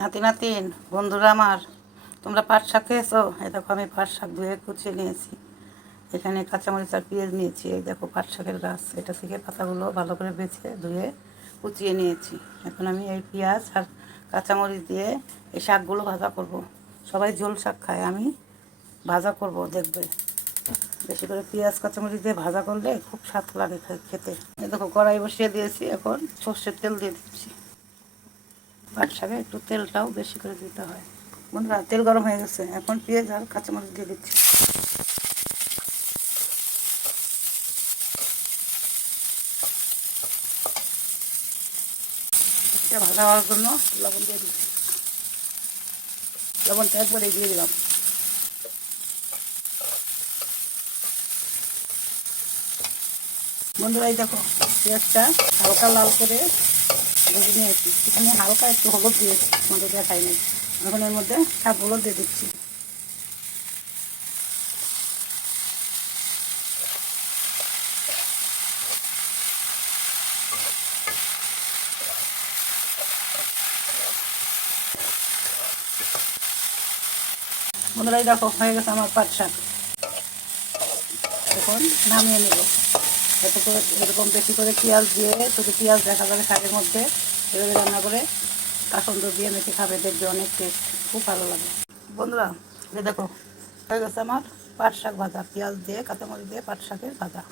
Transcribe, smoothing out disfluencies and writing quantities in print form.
নাতি নাতিন বন্ধুরা আমার, তোমরা পাট শাক খেয়েছো? এই দেখো আমি পাট শাক ধুয়ে কুচিয়ে নিয়েছি। এখানে কাঁচামরিচ আর পেঁয়াজ নিয়েছি। এই দেখো পাট শাকের গাছ, এটা থেকে পাতাগুলো ভালো করে বেছে ধুয়ে কুচিয়ে নিয়েছি। এখন আমি এই পেঁয়াজ আর কাঁচামরিচ দিয়ে এই শাকগুলো ভাজা করব। সবাই ঝোল শাক খায়, আমি ভাজা করব, দেখবে। বেশি করে পেঁয়াজ কাঁচামরিচ দিয়ে ভাজা করলে খুব স্বাদ লাগে খেতে। এই দেখো কড়াই বসিয়ে দিয়েছি, এখন সর্ষের তেল দিয়ে দিচ্ছি। পাট শাকে একটু তেলটাও বেশি করে দিতে হয়। বন্ধুরা, তেল গরম হয়ে গেছে, এখন পেঁয়াজ আর কাঁচামরিচ দিয়ে দিচ্ছি। এটা ভাজা হওয়ার জন্য লবণ দিয়ে দিচ্ছি। লবণটা একবারে দিয়ে দিলাম। বন্ধুরা, এই দেখো পেঁয়াজটা হালকা লাল করে ভেজে নিয়েছি। এখানে হালকা একটু হলুদ দিয়েছি, আমাদের দেখাই নেই। এখন এর মধ্যে শাকগুলো দিয়ে দিচ্ছি। বন্ধুরা, এই দেখো হয়ে গেছে আমার পাট শাক। এখন নামিয়ে নেব। এত করে এরকম বেশি করে পেঁয়াজ দিয়ে, শুধু পেঁয়াজ দেখা যাবে শাকের মধ্যে, এভাবে রান্না করে কাসন্দ দিয়ে মেখে খাবে, দেখবে অনেক টেস্ট, খুব ভালো লাগে। বন্ধুরা, এই দেখো হয়ে গেছে আমার পাট শাক ভাজা, পেঁয়াজ দিয়ে কাঁচামরিচ দিয়ে পাট শাকের ভাজা।